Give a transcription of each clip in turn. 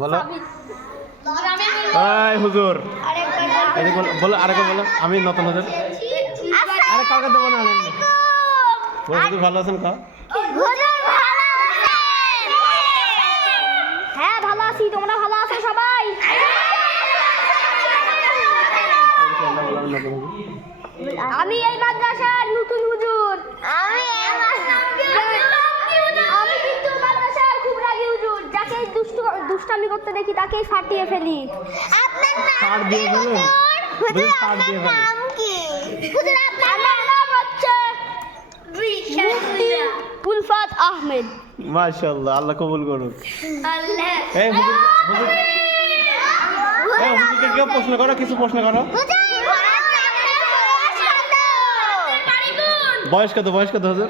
বলো। এই হুজুর। বলো বলো আরেকবার বলো। আমি নতুন হুজুর। আরে কাউকে দেবো না বলো, হুজুর ভালো আছেন কা হ্যাঁ ভালো আছি। তোমরা ভালো আছো সবাই? আমি এই মাদ্রাসার দুষ্টামি করতে দেখি তাকেই ফাটিয়ে ফেলি। হুজুর ছাড় দিয়ে ফেলেন আমার নাম হচ্ছে উলফাত আহমেদ। মাশাআল্লাহ আল্লাহ কবুল করুন এই হুজুর হুজুর। এই হুজুরকে কেউ প্রশ্ন করো কিছু প্রশ্ন করো। বয়স কত? বয়স কত হুজুর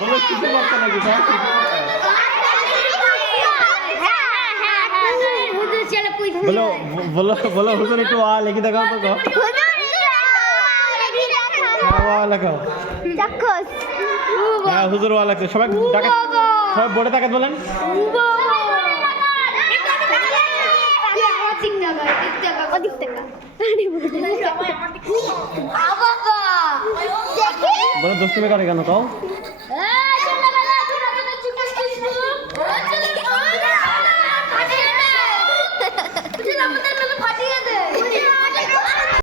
বলো কিছু কও? বলো বলো একটু আ লিখে দেখাও তো ওয়া চাক্ষুষ হ্যাঁ হুজুর লাগছে। সবাই সবাই বোর্ডে তাকাত বলেন। বলো দুষ্টুমি করে কেন কও?